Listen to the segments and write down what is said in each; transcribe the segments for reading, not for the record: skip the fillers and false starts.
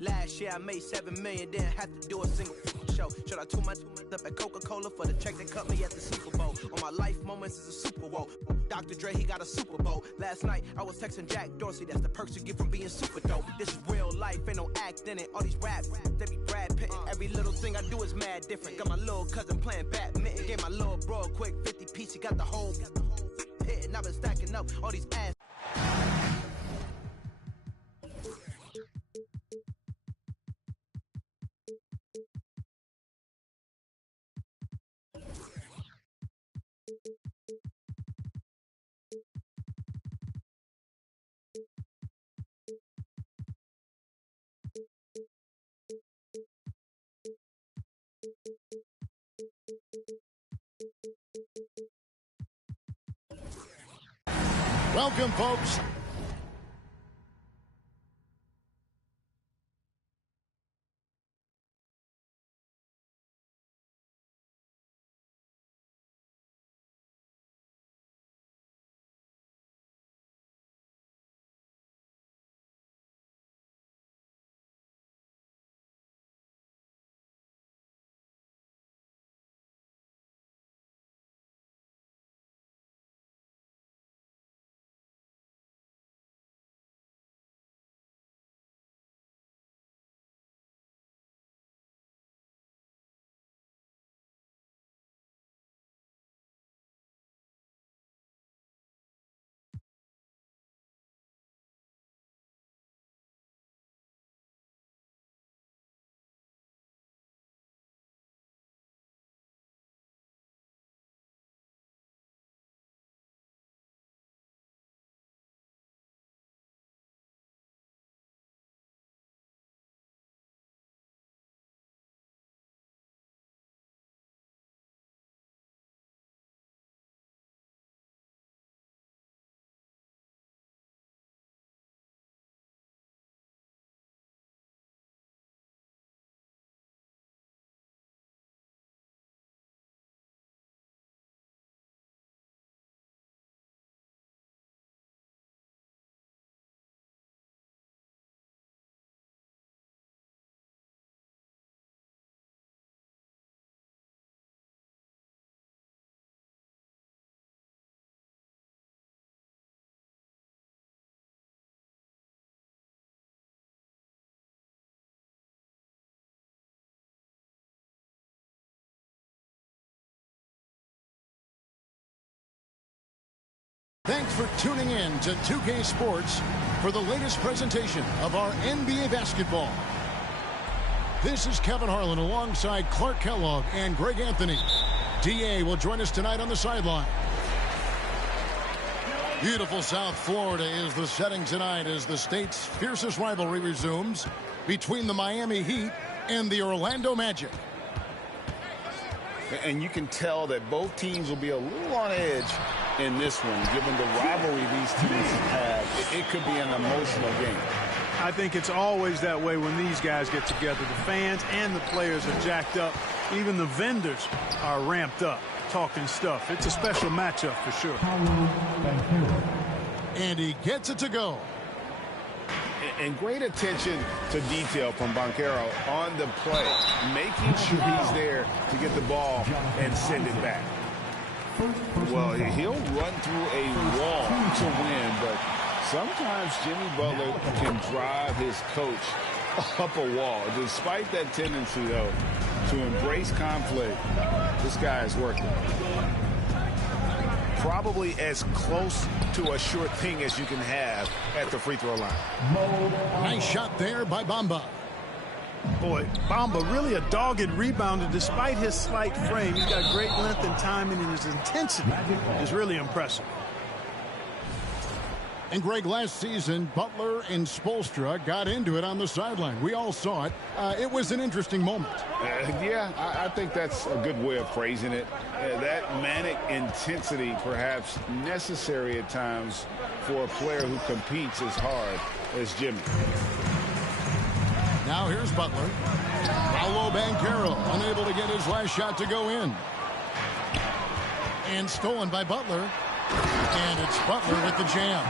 Last year I made $7 million, didn't have to do a single show. Should I tune my up at Coca-Cola for the check that cut me at the Super Bowl? On my life moments is a Super Bowl. Dr. Dre, he got a Super Bowl. Last night I was texting Jack Dorsey, that's the perks you get from being super dope. This is real life, ain't no act in it. All these rap, they be Brad Pitt. Every little thing I do is mad different. Got my little cousin playing badminton. Gave my little bro a quick 50 piece, he got the whole pit. And I've been stacking up all these ass. Welcome, folks. Thanks for tuning in to 2K Sports for the latest presentation of our NBA basketball. This is Kevin Harlan alongside Clark Kellogg and Greg Anthony. DA will join us tonight on the sideline. Beautiful South Florida is the setting tonight as the state's fiercest rivalry resumes between the Miami Heat and the Orlando Magic. And you can tell that both teams will be a little on edge in this one, given the rivalry these teams have. It could be an emotional game. I think it's always that way when these guys get together. The fans and the players are jacked up. Even the vendors are ramped up, talking stuff. It's a special matchup for sure. And he gets it to go. And great attention to detail from Banchero on the play, making sure he's there to get the ball and send it back. Well, he'll run through a wall to win, but sometimes Jimmy Butler can drive his coach up a wall. Despite that tendency, though, to embrace conflict, this guy is working. Probably as close to a sure thing as you can have at the free throw line. Nice shot there by Bamba. Boy, Bamba really a dogged rebounder despite his slight frame. He's got great length and timing, and his intensity is really impressive. And Greg, last season, Butler and Spoelstra got into it on the sideline. We all saw it. It was an interesting moment. Yeah, I think that's a good way of phrasing it. That manic intensity perhaps necessary at times for a player who competes as hard as Jimmy. Now here's Butler. Paolo Banchero unable to get his last shot to go in. And stolen by Butler. And it's Butler with the jam.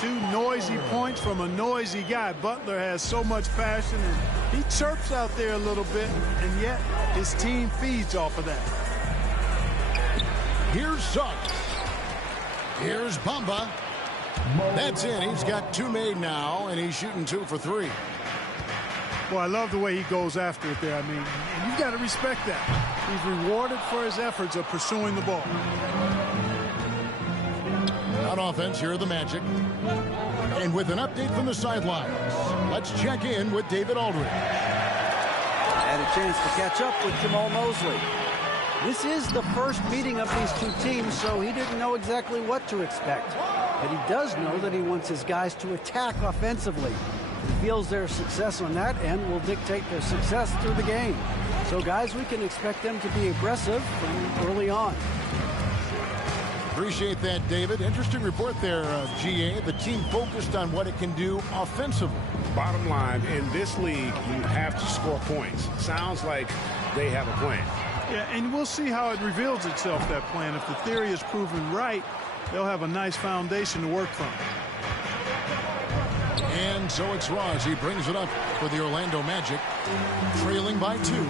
Two noisy points from a noisy guy. Butler has so much passion, and he chirps out there a little bit, and yet his team feeds off of that. Here's Suggs. Here's Bamba. That's it. He's got 2 made now, and he's shooting 2 for 3. Well, I love the way he goes after it there. I mean, and you've got to respect that. He's rewarded for his efforts of pursuing the ball. On offense, here are the Magic. And with an update from the sidelines, let's check in with David Aldridge. Had a chance to catch up with Jamal Mosley. This is the first meeting of these two teams, so he didn't know exactly what to expect. But he does know that he wants his guys to attack offensively. He feels their success on that end will dictate their success through the game. So, guys, we can expect them to be aggressive from early on. Appreciate that, David. Interesting report there, GA. The team focused on what it can do offensively. Bottom line, in this league, you have to score points. Sounds like they have a plan. Yeah, and we'll see how it reveals itself, that plan. If the theory is proven right, they'll have a nice foundation to work from. And so it's Ross. He brings it up for the Orlando Magic, trailing by 2.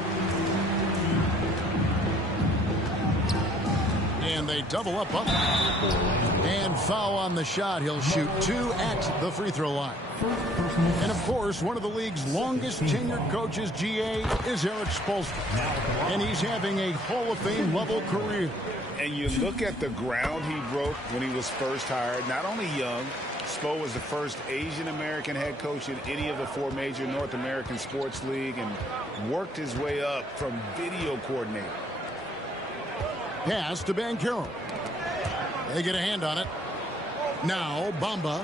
And they double up. And foul on the shot. He'll shoot 2 at the free throw line. And, of course, one of the league's longest tenured coaches, GA, is Eric Spoelstra. And he's having a Hall of Fame level career. And you look at the ground he broke when he was first hired. Not only young, Spo was the first Asian-American head coach in any of the 4 major North American sports league and worked his way up from video coordinator. Pass to Banchero. They get a hand on it. Now Bamba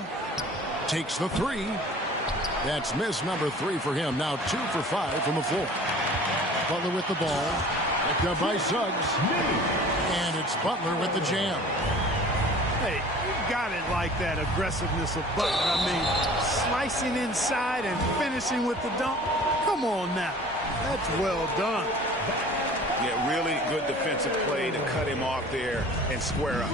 takes the 3. That's miss number 3 for him. Now 2 for 5 from the floor. Butler with the ball. Picked up by Suggs. And it's Butler with the jam. Hey, you got it like that, aggressiveness of Butler. I mean, slicing inside and finishing with the dunk. Come on now. That's well done. Yeah, really good defensive play to cut him off there and square up.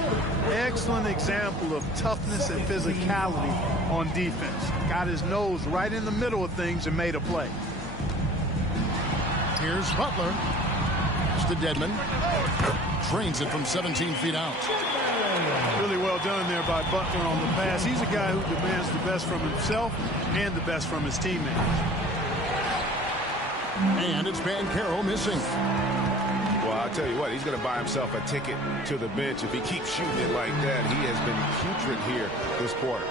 Excellent example of toughness and physicality on defense. Got his nose right in the middle of things and made a play. Here's Butler. It's to Dedmon. Trains it from 17 feet out. Really well done there by Butler on the pass. He's a guy who demands the best from himself and the best from his teammates. And it's Banchero missing. Well, I'll tell you what, he's going to buy himself a ticket to the bench if he keeps shooting it like that. He has been putrid here this quarter.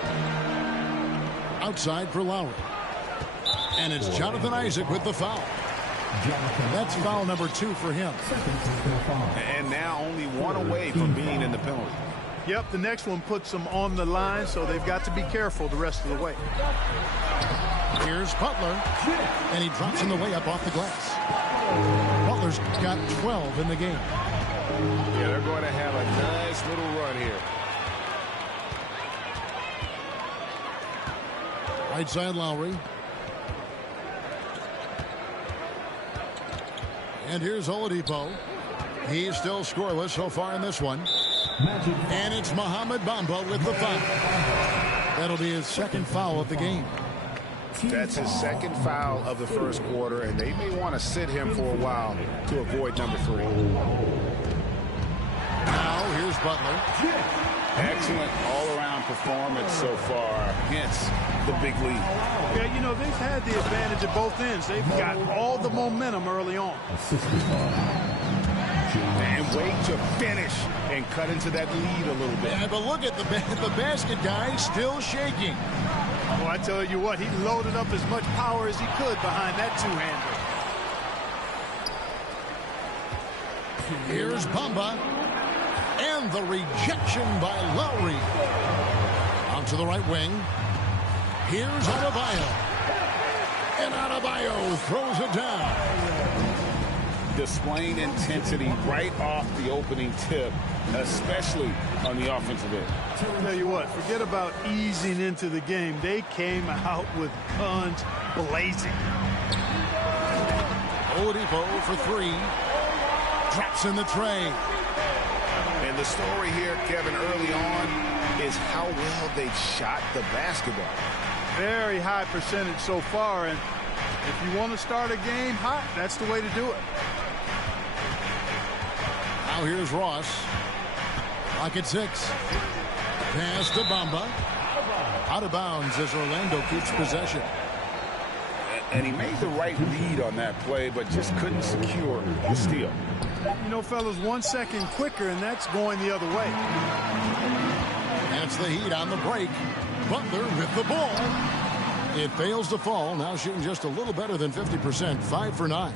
Outside for Lowry. And it's Jonathan Isaac with the foul. That's foul number 2 for him. And now only 1 away from being in the penalty. Yep, the next one puts them on the line, so they've got to be careful the rest of the way. Here's Butler, and he drops in the way up off the glass. Butler's got 12 in the game. Yeah, they're going to have a nice little run here. Right side Lowry. And here's Oladipo. He's still scoreless so far in this one. And it's Mohamed Bamba with the foul. That'll be his 2nd foul of the game. That's his 2nd foul of the first quarter, and they may want to sit him for a while to avoid number 3. Now here's Butler. Excellent all-around performance so far against the big lead. Yeah, you know, they've had the advantage at both ends. They've got all the momentum early on. And wait to finish and cut into that lead a little bit. Yeah, but look at the basket guy still shaking. Well, I tell you what, he loaded up as much power as he could behind that 2-hander. Here's Bamba. And the rejection by Lowry. Onto the right wing. Here's Adebayo. And Adebayo throws it down. Displaying intensity right off the opening tip, especially on the offensive end. I'll tell you what, forget about easing into the game. They came out with guns blazing. Oladipo for 3. Drops in the tray. And the story here, Kevin, early on, is how well they've shot the basketball. Very high percentage so far, and if you want to start a game hot, that's the way to do it. Now here's Ross. Clock at 6. Pass to Bamba. Out of bounds as Orlando keeps possession. And he made the right read on that play, but just couldn't secure the steal. You know, fellas, 1 second quicker, and that's going the other way. That's the Heat on the break. Butler with the ball. It fails to fall. Now shooting just a little better than 50%. 5 for 9.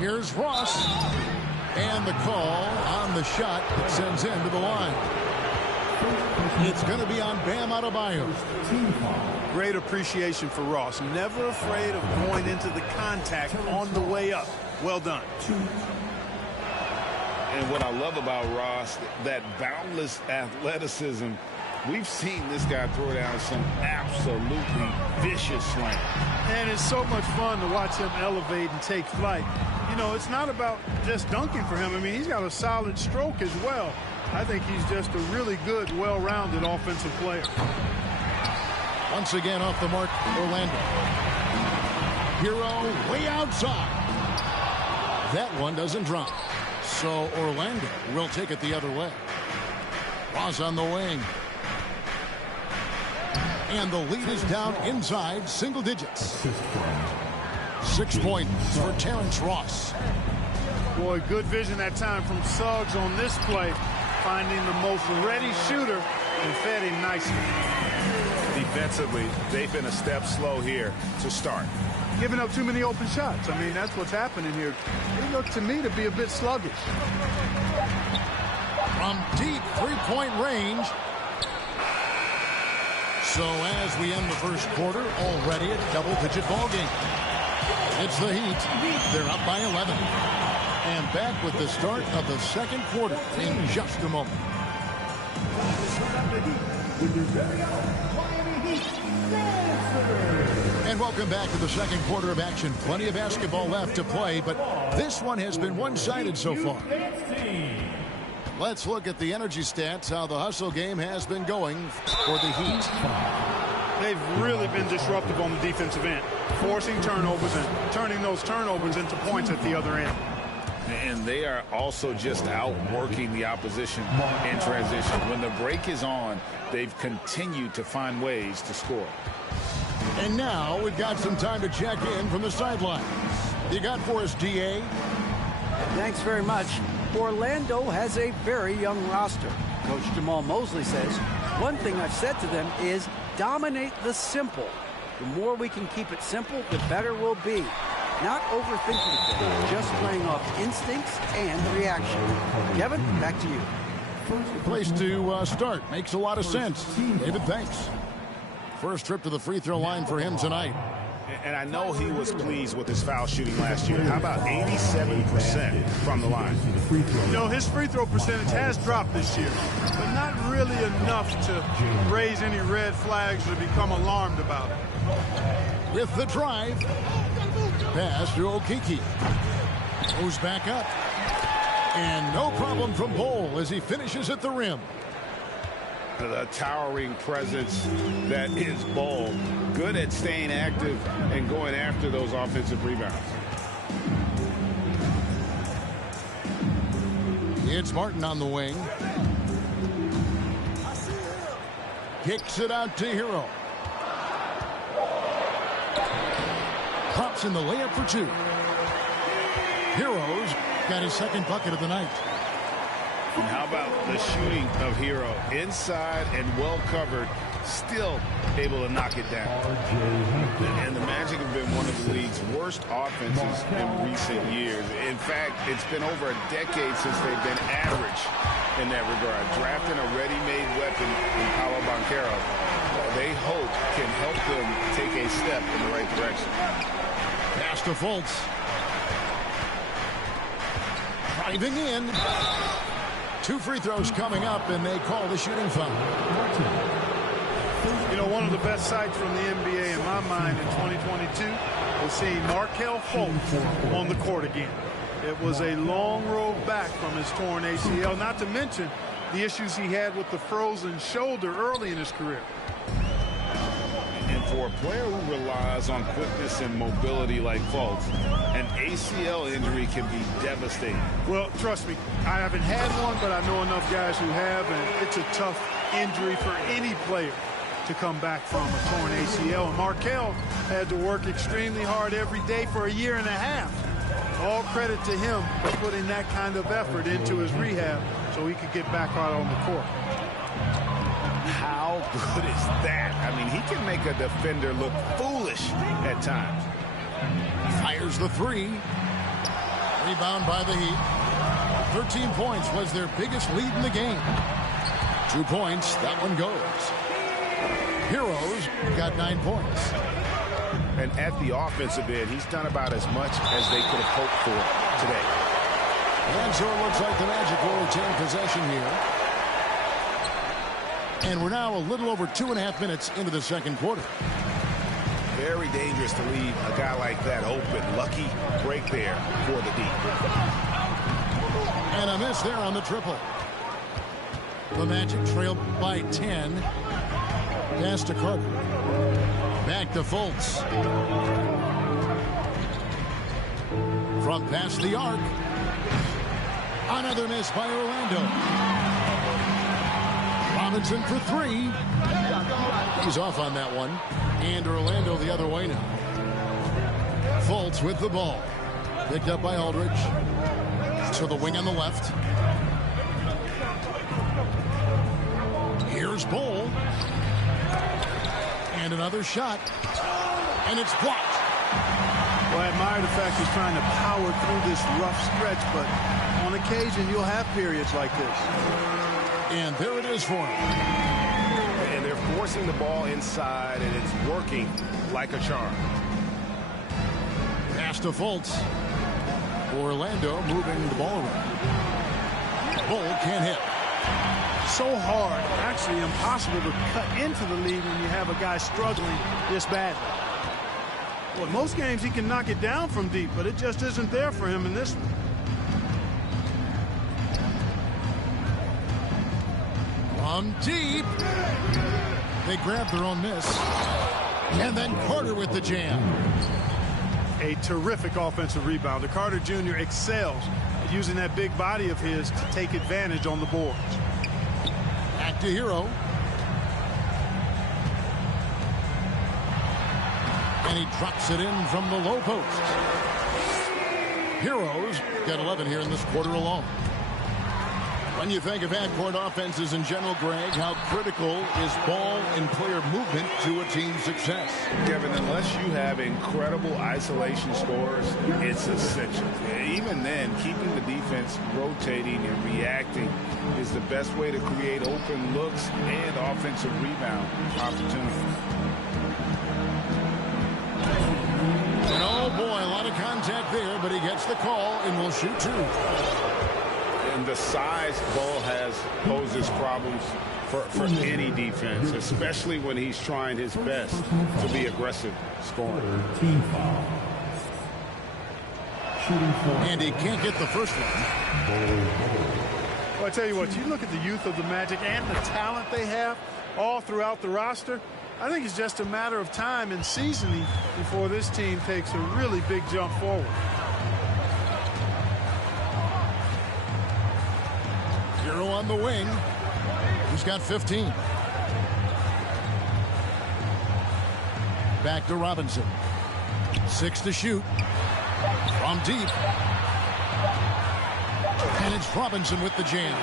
Here's Ross. And the call on the shot that sends him to the line. It's going to be on Bam Adebayo. Great appreciation for Ross. Never afraid of going into the contact on the way up. Well done. And what I love about Ross, that boundless athleticism. We've seen this guy throw down some absolutely vicious slams. And it's so much fun to watch him elevate and take flight. You know, it's not about just dunking for him. I mean, he's got a solid stroke as well. I think he's just a really good, well-rounded offensive player. Once again off the mark, Orlando. Hero way outside. That one doesn't drop. So Orlando will take it the other way. Ross on the wing. And the lead is down inside single digits. 6 points for Terrence Ross. Boy, good vision that time from Suggs on this play. Finding the most ready shooter and fed him nicely. Defensively, they've been a step slow here to start. Giving up too many open shots. I mean, that's what's happening here. They look to me to be a bit sluggish. From deep three-point range. So as we end the first quarter, already a double-digit ball game. It's the Heat. They're up by 11. And back with the start of the second quarter in just a moment. And welcome back to the second quarter of action. Plenty of basketball left to play, but this one has been one-sided so far. Let's look at the energy stats, how the hustle game has been going for the Heat. They've really been disruptive on the defensive end, forcing turnovers and turning those turnovers into points at the other end. And they are also just outworking the opposition in transition. When the break is on, they've continued to find ways to score. And now we've got some time to check in from the sidelines. You got for us, DA? Thanks very much. Orlando has a very young roster. Coach Jamal Mosley says, one thing I've said to them is dominate the simple. The more we can keep it simple, the better we'll be. Not overthinking things, just playing off instincts and reaction. Kevin, back to you. Place to start. Makes a lot of sense. David, thanks. First trip to the free throw line for him tonight. And I know he was pleased with his foul shooting last year. How about 87% from the line? You know, his free throw percentage has dropped this year, but not really enough to raise any red flags or become alarmed about it. With the drive. Pass to Okeke. Goes back up. And no problem from Bol as he finishes at the rim. The towering presence that is Bol. Good at staying active and going after those offensive rebounds. It's Martin on the wing. Kicks it out to Hero. Pops in the layup for two. Hero's got his second bucket of the night. And how about the shooting of Hero? Inside and well covered, still able to knock it down. And the Magic have been one of the league's worst offenses in recent years. In fact, it's been over a decade since they've been average in that regard. Drafting a ready-made weapon in Paolo Banchero, they hope can help them take a step in the right direction. Pass to Fultz. Driving in. 2 free throws coming up, and they call the shooting foul. You know, one of the best sights from the NBA in my mind in 2022 was seeing Markelle Fultz on the court again. It was a long road back from his torn ACL, not to mention the issues he had with the frozen shoulder early in his career. And for a player who relies on quickness and mobility like Fultz, an ACL injury can be devastating. Well, trust me, I haven't had one, but I know enough guys who have, and it's a tough injury for any player to come back from a torn ACL. And Markel had to work extremely hard every day for a year and a half. All credit to him for putting that kind of effort into his rehab so he could get back out on the court. How good is that? I mean, he can make a defender look foolish at times. Fires the three. Rebound by the Heat. 13 points was their biggest lead in the game. 2 points, that one goes. Heroes got 9 points. And at the offensive end, he's done about as much as they could have hoped for today. And so it looks like the Magic will retain possession here. And we're now a little over 2.5 minutes into the second quarter. Very dangerous to leave a guy like that open. Lucky break there for the deep. And a miss there on the triple. The Magic trail by 10. Pass to Carter. Back to Fultz. From past the arc. Another miss by Orlando. Robinson for three. He's off on that one. And Orlando the other way now. Fultz with the ball. Picked up by Aldridge. To the wing on the left. Here's Bol. And another shot. And it's blocked. Well, I admire the fact he's trying to power through this rough stretch, but on occasion you'll have periods like this. And there it is for him. And they're forcing the ball inside, and it's working like a charm. Pass to Fultz. Orlando moving the ball around. Bol can't hit. So hard, actually impossible to cut into the lead when you have a guy struggling this badly. Well, most games he can knock it down from deep, but it just isn't there for him in this one. From deep. They grab their own miss. And then Carter with the jam. A terrific offensive rebounder. Carter Jr. excels at using that big body of his to take advantage on the boards. Back to Hero. And he drops it in from the low post. Heroes got 11 here in this quarter alone. When you think of half-court offenses in general, Greg, how critical is ball and player movement to a team's success? Kevin, unless you have incredible isolation scores, it's essential. Even then, keeping the defense rotating and reacting is the best way to create open looks and offensive rebound opportunities. And oh boy, a lot of contact there, but he gets the call and will shoot two. And the size Ball has poses problems for any defense, especially when he's trying his best to be aggressive scoring. Team foul. And he can't get the first one. Well, I tell you what, you look at the youth of the Magic and the talent they have all throughout the roster. I think it's just a matter of time and seasoning before this team takes a really big jump forward. Hero on the wing. He's got 15. Back to Robinson. 6 to shoot. From deep. And it's Robinson with the jam.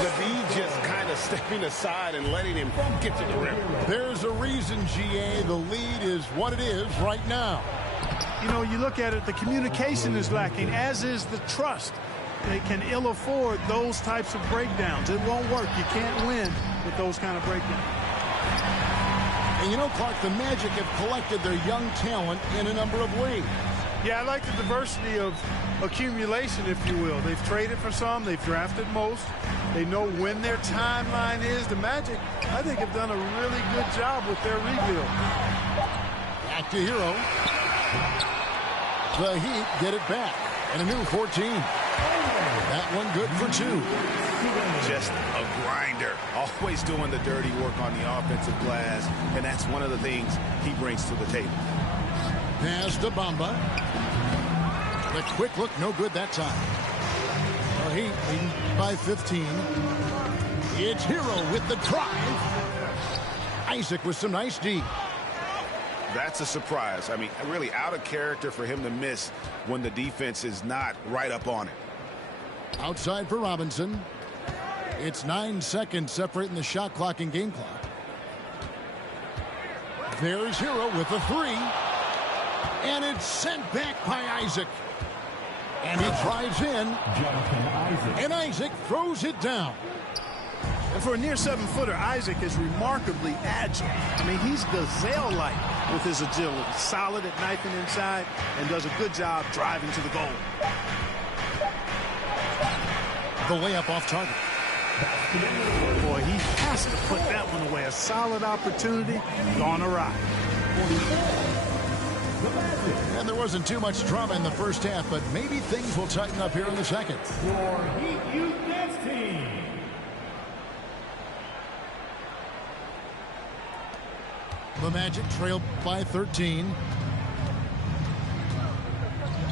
The D just kind of stepping aside and letting him get to the rim. There's a reason, GA, the lead is what it is right now. You know, you look at it, the communication is lacking, as is the trust. They can ill afford those types of breakdowns. It won't work. You can't win with those kind of breakdowns. And you know, Clark, the Magic have collected their young talent in a number of ways. Yeah, I like the diversity of accumulation, if you will. They've traded for some. They've drafted most. They know when their timeline is. The Magic, I think, have done a really good job with their rebuild. Back to Hero. The Heat get it back. And a new 14. That one good for 2. Just a grinder. Always doing the dirty work on the offensive glass, and that's one of the things he brings to the table. Pass to Bamba. The quick look, no good that time. Well, he leading by 15. It's Hero with the drive. Isaac with some nice D. That's a surprise. I mean, really out of character for him to miss when the defense is not right up on it. Outside for Robinson. It's 9 seconds separating the shot clock and game clock. There's Hero with a 3. And it's sent back by Isaac. And he drives in. And Isaac throws it down. And for a near 7-footer, Isaac is remarkably agile. I mean, he's gazelle-like with his agility. Solid at knifing inside and does a good job driving to the goal. The layup off target. Boy, he has to put that one away. A solid opportunity gone awry. And there wasn't too much drama in the first half, but maybe things will tighten up here in the second. Your Heat Youth Dance Team. The Magic trailed by 13.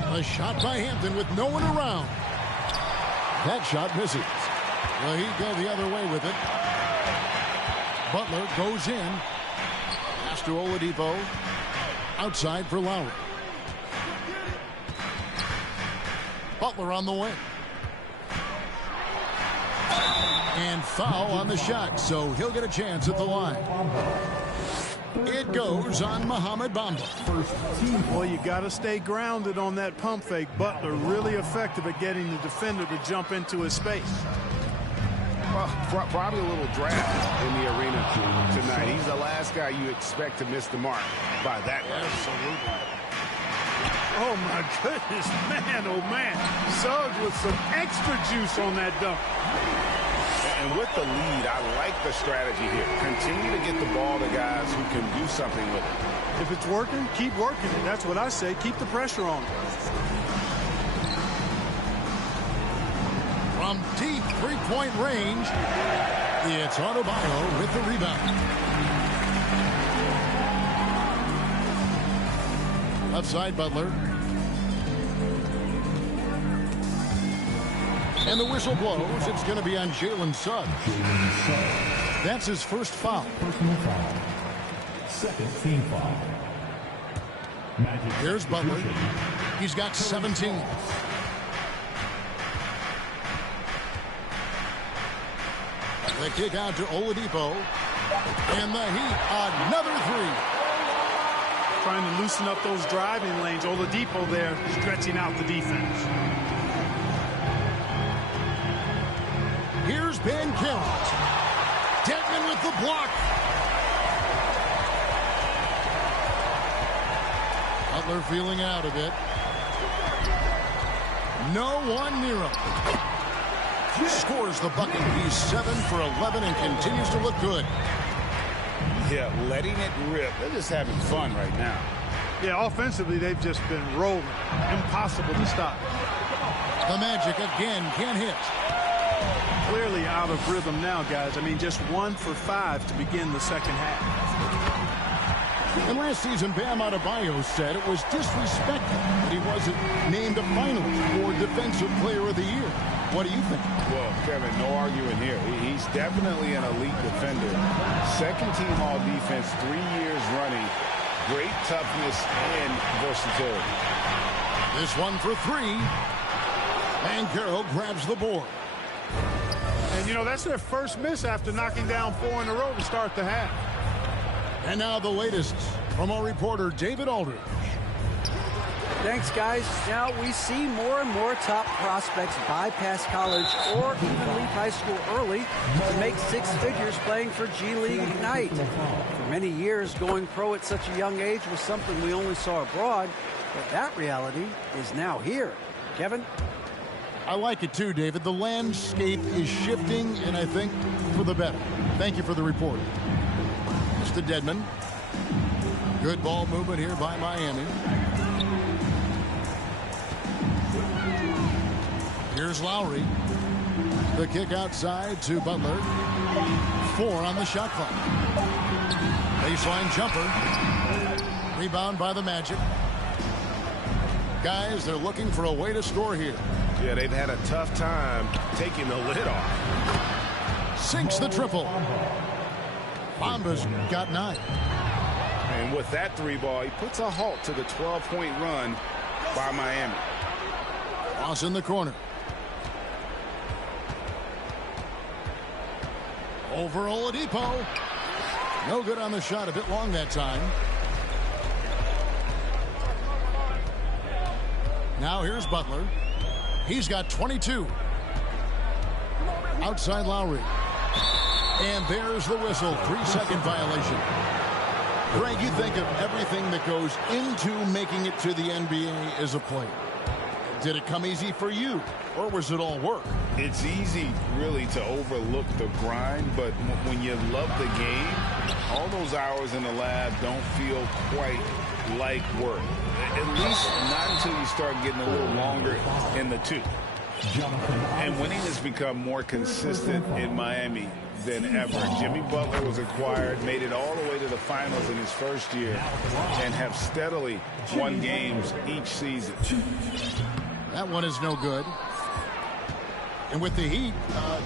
A shot by Hampton with no one around. That shot misses. Well, he'd go the other way with it. Butler goes in. Pass to Oladipo. Outside for Lowry. Butler on the wing. And foul on the shot, so he'll get a chance at the line. It goes on Mohamed Bamba. Well, you got to stay grounded on that pump fake. Butler really effective at getting the defender to jump into his space. Well, probably a little draft in the arena tonight. He's the last guy you expect to miss the mark by that much. Absolutely. Oh, my goodness, man, oh, man. Suggs with some extra juice on that dunk. And with the lead, I like the strategy here. Continue to get the ball to guys who can do something with it. If it's working, keep working it. That's what I say. Keep the pressure on. From deep three-point range, it's Adebayo with the rebound. Outside Butler. And the whistle blows. It's going to be on Jalen Suggs. That's his first foul. Personal foul. Second team foul. Magic. Here's Butler. He's got 17. The kick out to Oladipo. And the Heat, another 3. Trying to loosen up those driving lanes. Oladipo there stretching out the defense. Here's Ben Killens. Dedmon with the block. Butler feeling out a bit. No one near him. Scores the bucket. He's 7 for 11 and continues to look good. Yeah, letting it rip. They're just having fun right now. Yeah, offensively, they've just been rolling. Impossible to stop. The Magic again can't hit. Clearly out of rhythm now, guys. I mean, just 1 for 5 to begin the second half. And last season, Bam Adebayo said it was disrespectful that he wasn't named a finalist for Defensive Player of the Year. What do you think? Well, Kevin, no arguing here. He's definitely an elite defender. Second team all-defense 3 years running. Great toughness and versatility. This one for 3. And Carroll grabs the board. And, you know, that's their first miss after knocking down 4 in a row to start the half. And now the latest from our reporter, David Aldridge. Thanks, guys. Now we see more and more top prospects bypass college or even leave high school early to make 6 figures playing for G League Ignite. For many years, going pro at such a young age was something we only saw abroad, but that reality is now here. Kevin? I like it too, David. The landscape is shifting, and I think for the better. Thank you for the report. Mr. Dedmon. Good ball movement here by Miami. Here's Lowry. The kick outside to Butler. 4 on the shot clock. Baseline jumper. Rebound by the Magic. Guys, they're looking for a way to score here. Yeah, they've had a tough time taking the lid off. Sinks the triple. Bamba's got 9. And with that 3 ball, he puts a halt to the 12-point run by Miami. Ross in the corner. Over Oladipo. No good on the shot. A bit long that time. Now here's Butler. He's got 22. Outside Lowry. And there's the whistle. 3-second violation. Greg, you think of everything that goes into making it to the NBA as a player. Did it come easy for you, or was it all work? It's easy, really, to overlook the grind, but when you love the game, all those hours in the lab don't feel quite like work. At least not until you start getting a little longer in the tooth. And winning has become more consistent in Miami than ever. Jimmy Butler was acquired, made it all the way to the finals in his first year, and have steadily won games each season. That one is no good. And with the Heat,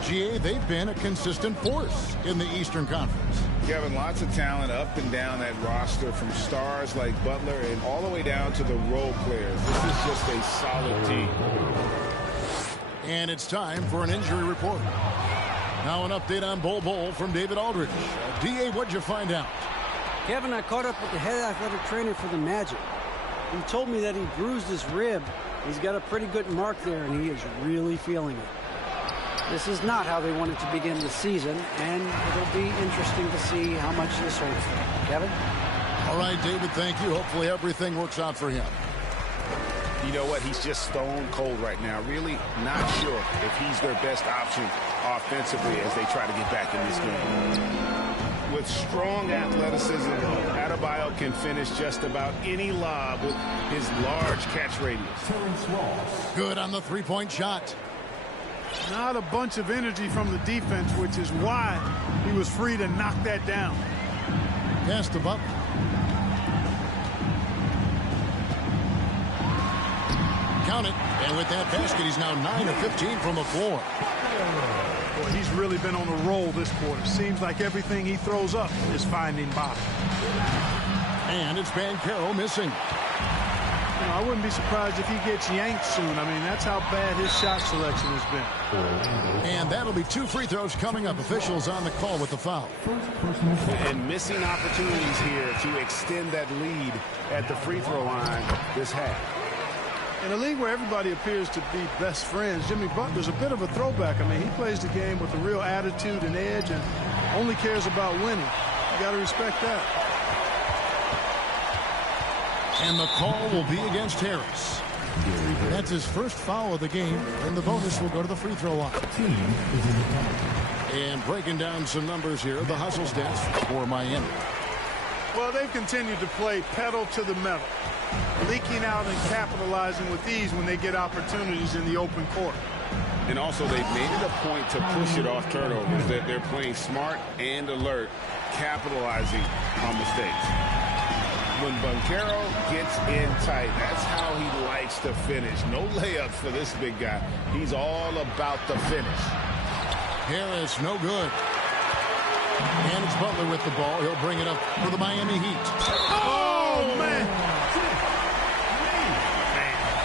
GA, they've been a consistent force in the Eastern Conference. Kevin, lots of talent up and down that roster, from stars like Butler and all the way down to the role players. This is just a solid team. And it's time for an injury report. Now an update on Bol from David Aldridge. DA, what'd you find out? Kevin, I caught up with the head athletic trainer for the Magic. He told me that he bruised his rib. He's got a pretty good mark there, and he is really feeling it. This is not how they wanted to begin the season, and it'll be interesting to see how much this hurts them. Kevin? All right, David, thank you. Hopefully everything works out for him. You know what? He's just stone cold right now. Really not sure if he's their best option offensively as they try to get back in this game. With strong athleticism, Adebayo can finish just about any lob with his large catch radius. Good on the three-point shot. Not a bunch of energy from the defense, which is why he was free to knock that down. Pass to Butler. Count it. And with that basket, he's now 9 of 15 from the floor. Boy, he's really been on a roll this quarter. Seems like everything he throws up is finding bottom. And it's Banchero missing. You know, I wouldn't be surprised if he gets yanked soon. I mean, that's how bad his shot selection has been. And that'll be 2 free throws coming up. Officials on the call with the foul. And missing opportunities here to extend that lead at the free throw line this half. In a league where everybody appears to be best friends, Jimmy Butler's a bit of a throwback. I mean, he plays the game with a real attitude and edge and only cares about winning. You got to respect that. And the call will be against Harris. That's his first foul of the game, and the bonus will go to the free throw line. And breaking down some numbers here, the hustle stats for Miami. Well, they've continued to play pedal to the metal, leaking out and capitalizing with ease when they get opportunities in the open court. And also, they've made it a point to push it off turnovers. That they're playing smart and alert, capitalizing on mistakes. When Banchero gets in tight, that's how he likes to finish. No layups for this big guy. He's all about the finish. Harris, no good. And it's Butler with the ball. He'll bring it up for the Miami Heat. Oh, man.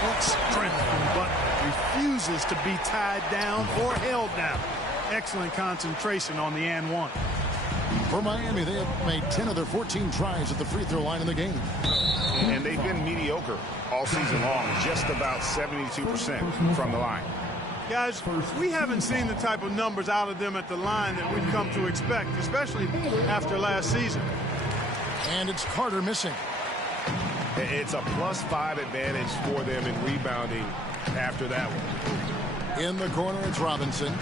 What strength from Butler. Refuses to be tied down or held down. Excellent concentration on the and one. For Miami, they have made 10 of their 14 tries at the free throw line in the game. And they've been mediocre all season long, just about 72% from the line. Guys, we haven't seen the type of numbers out of them at the line that we've come to expect, especially after last season. And it's Carter missing. It's a +5 advantage for them in rebounding after that one. In the corner, it's Robinson.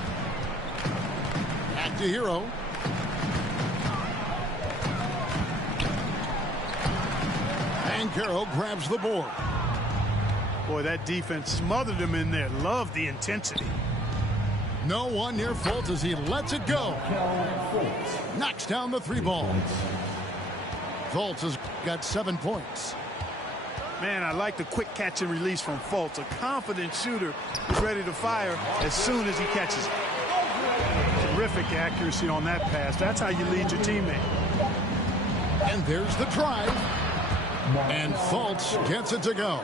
Back to Hero. Banchero grabs the board. Boy, that defense smothered him in there. Love the intensity. No one near Fultz as he lets it go. Knocks down the 3 ball. Fultz has got 7 points. Man, I like the quick catch and release from Fultz. A confident shooter is ready to fire as soon as he catches it. Terrific accuracy on that pass. That's how you lead your teammate. And there's the drive. And Fultz gets it to go.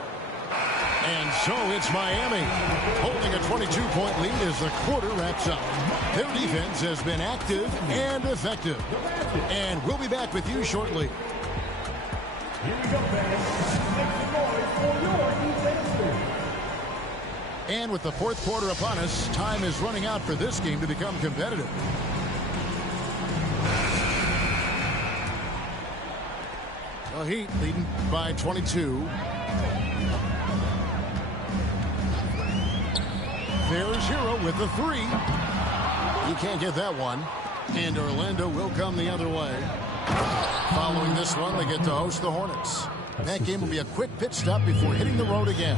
And so it's Miami holding a 22-point lead as the quarter wraps up. Their defense has been active and effective. And we'll be back with you shortly. Here we go, fans. Make some noise for your defense. And with the 4th quarter upon us, time is running out for this game to become competitive. The Heat leading by 22. There's Hero with the 3. You can't get that one. And Orlando will come the other way. Following this one, they get to host the Hornets. That game will be a quick pit stop before hitting the road again.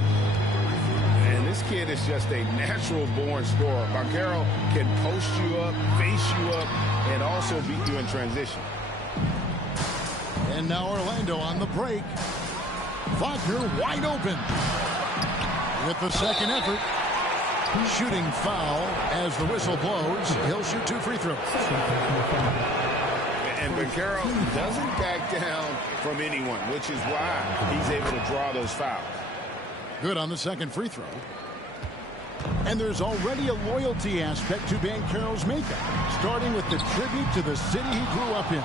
And this kid is just a natural-born scorer. Banchero can post you up, face you up, and also beat you in transition. And now Orlando on the break. Wagner wide open. With the second effort. Shooting foul as the whistle blows. He'll shoot 2 free throws. And Banchero doesn't back down from anyone, which is why he's able to draw those fouls. Good on the second free throw. And there's already a loyalty aspect to Banchero's makeup, starting with the tribute to the city he grew up in.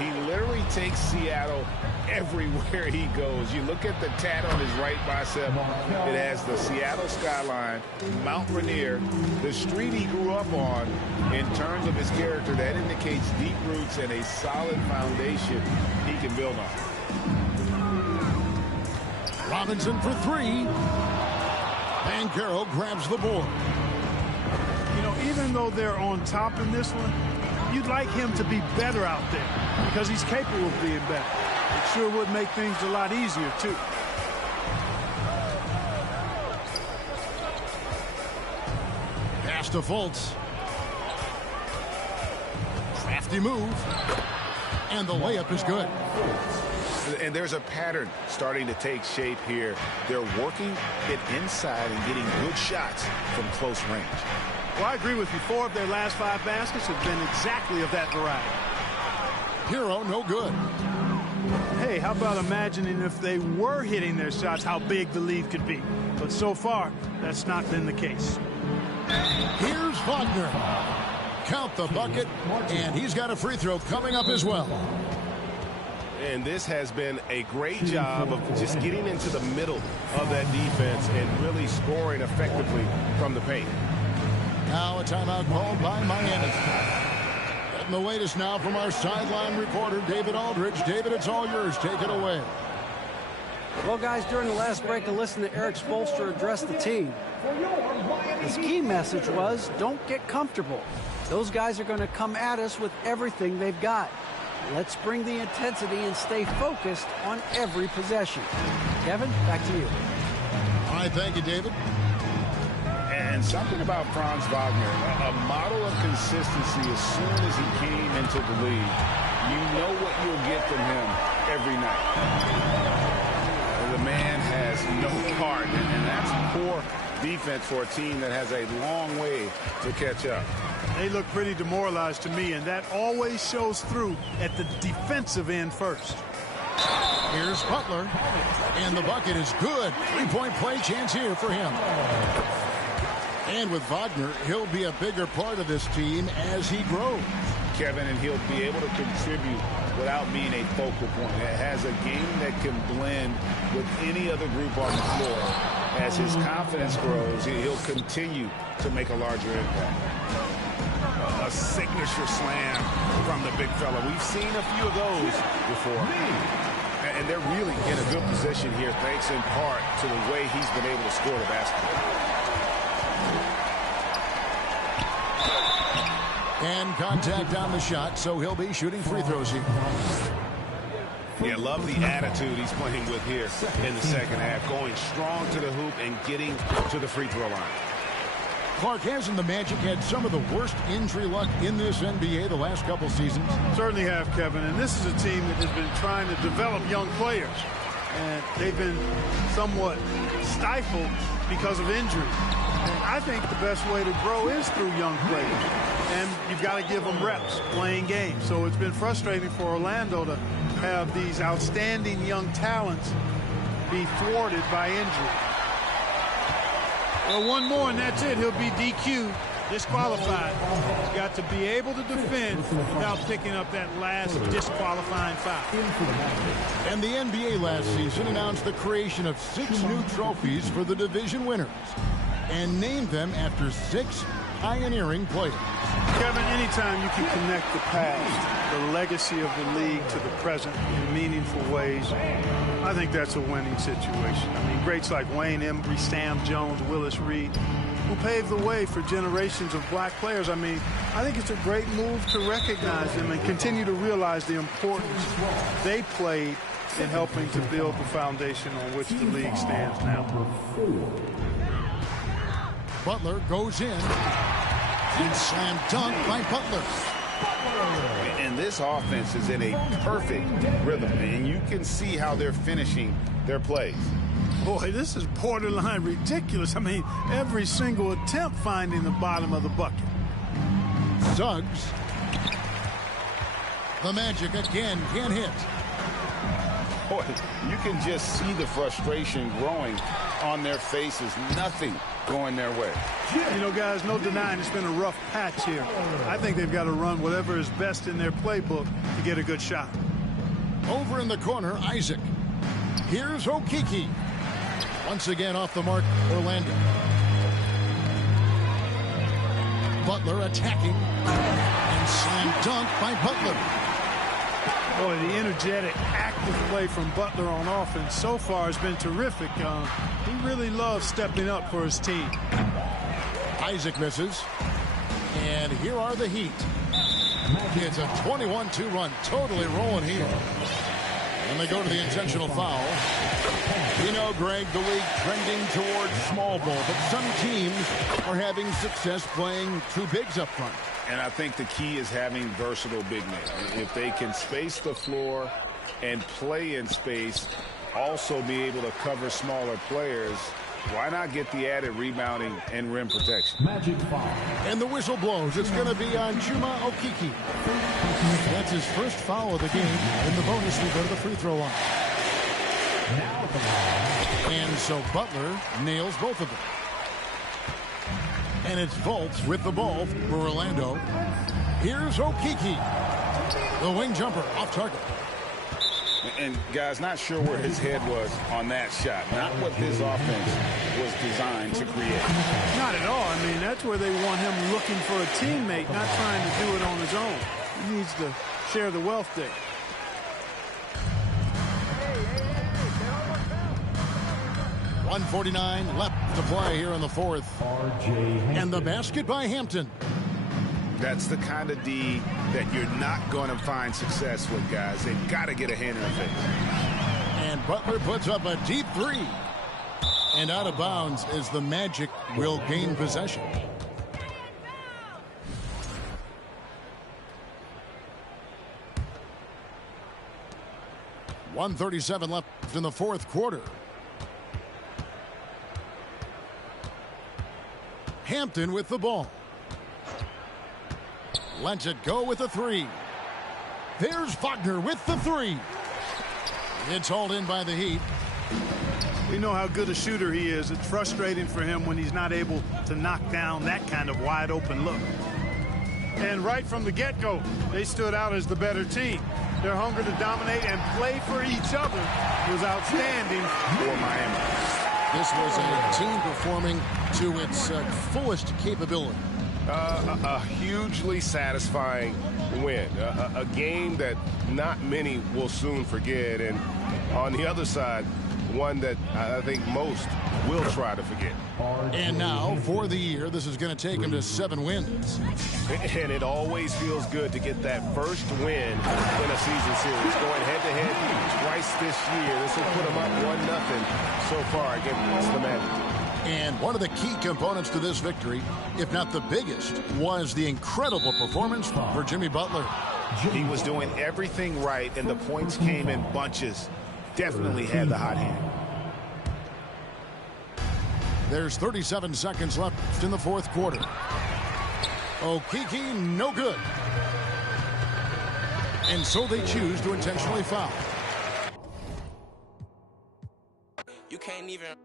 He literally takes Seattle everywhere he goes. You look at the tat on his right bicep. It has the Seattle skyline, Mount Rainier, the street he grew up on. In terms of his character, that indicates deep roots and a solid foundation he can build on. Robinson for 3. Banchero grabs the board. You know, even though they're on top in this one, you'd like him to be better out there because he's capable of being better. It sure would make things a lot easier, too. Pass to Fultz. Crafty move. And the layup is good. And there's a pattern starting to take shape here. They're working it inside and getting good shots from close range. Well, I agree with you. 4 of their last 5 baskets have been exactly of that variety. Hero, no good. Hey, how about imagining if they were hitting their shots, how big the lead could be? But so far, that's not been the case. Here's Wagner. Count the bucket, and he's got a free throw coming up as well. And this has been a great job of just getting into the middle of that defense and really scoring effectively from the paint. Now a timeout called by Miami. Getting the latest now from our sideline reporter, David Aldridge. David, it's all yours. Take it away. Well, guys, during the last break, I listened to Eric Spoelstra address the team. His key message was, don't get comfortable. Those guys are going to come at us with everything they've got. Let's bring the intensity and stay focused on every possession. Kevin, back to you. All right, thank you, David. And something about Franz Wagner, a model of consistency as soon as he came into the league. You know what you'll get from him every night. The man has no heart, and that's poor defense for a team that has a long way to catch up. They look pretty demoralized to me, and that always shows through at the defensive end first. Here's Butler, and the bucket is good. 3-point play chance here for him. And with Wagner, he'll be a bigger part of this team as he grows. Kevin, and he'll be able to contribute without being a focal point. It has a game that can blend with any other group on the floor. As his confidence grows, he'll continue to make a larger impact. A signature slam from the big fella. We've seen a few of those before. And they're really in a good position here, thanks in part to the way he's been able to score the basketball. And contact on the shot, so he'll be shooting free throws here. Yeah, love the attitude he's playing with here in the second half. Going strong to the hoop and getting to the free throw line. Clark, hasn't the Magic had some of the worst injury luck in this NBA the last couple seasons? Certainly have, Kevin. And this is a team that has been trying to develop young players. And they've been somewhat stifled because of injury. And I think the best way to grow is through young players. And you've got to give them reps, playing games. So it's been frustrating for Orlando to have these outstanding young talents be thwarted by injury. Well, one more and that's it. He'll be DQ'd, disqualified. He's got to be able to defend without picking up that last disqualifying foul. And the NBA last season announced the creation of 6 new trophies for the division winners and named them after 6 pioneering players. Kevin, anytime you can connect the past, the legacy of the league to the present in meaningful ways, I think that's a winning situation. I mean, greats like Wayne Embry, Sam Jones, Willis Reed, who paved the way for generations of black players. I mean, I think it's a great move to recognize them and continue to realize the importance they played in helping to build the foundation on which the league stands now. Butler goes in and slam dunk by Butler. And this offense is in a perfect rhythm, and you can see how they're finishing their plays. Boy, this is borderline ridiculous. I mean, every single attempt finding the bottom of the bucket. Suggs. The Magic again can't hit. Boy, you can just see the frustration growing on their faces. Nothing going their way. You know, guys, no denying it's been a rough patch here. I think they've got to run whatever is best in their playbook to get a good shot. Over in the corner, Isaac. Here's Okiki. Once again off the mark, Orlando. Butler attacking. And slam dunk by Butler. Boy, the energetic, active play from Butler on offense so far has been terrific. He really loves stepping up for his team. Isaac misses. And here are the Heat. It's a 21-2 run, totally rolling here. And they go to the intentional foul. You know, Greg, the league trending towards small ball, but some teams are having success playing 2 bigs up front. And I think the key is having versatile big men. If they can space the floor and play in space, also be able to cover smaller players, why not get the added rebounding and rim protection? Magic foul. And the whistle blows. It's going to be on Chuma Okiki. That's his first foul of the game. And the bonus will go to the free throw line. And so Butler nails both of them. And it's Fultz with the ball for Orlando. Here's Okiki. The wing jumper off target. And, guys, not sure where his head was on that shot. Not what this offense was designed to create. Not at all. I mean, that's where they want him looking for a teammate, not trying to do it on his own. He needs to share the wealth there. .149 left to play here in the fourth. And the basket by Hampton. That's the kind of D that you're not going to find success with, guys. They've got to get a hand in the face. And Butler puts up a deep 3. And out of bounds as the Magic will gain possession. .137 left in the fourth quarter. Hampton with the ball. Lets it go with the 3. There's Wagner with the 3. It's hauled in by the Heat. We know how good a shooter he is. It's frustrating for him when he's not able to knock down that kind of wide open look. And right from the get-go, they stood out as the better team. Their hunger to dominate and play for each other was outstanding for Miami. This was a team performing to its fullest capability. A hugely satisfying win. A game that not many will soon forget. And on the other side, one that I think most will try to forget. And now, for the year, this is going to take him to 7 wins. And it always feels good to get that first win in a season series. Going head-to-head this year. This will put them up 1-0 so far against the Magic. And one of the key components to this victory, if not the biggest, was the incredible performance for Jimmy Butler. He was doing everything right, and the points came in bunches. Definitely had the hot hand. There's 37 seconds left in the fourth quarter. Okeke, no good. And so they choose to intentionally foul. You can't even...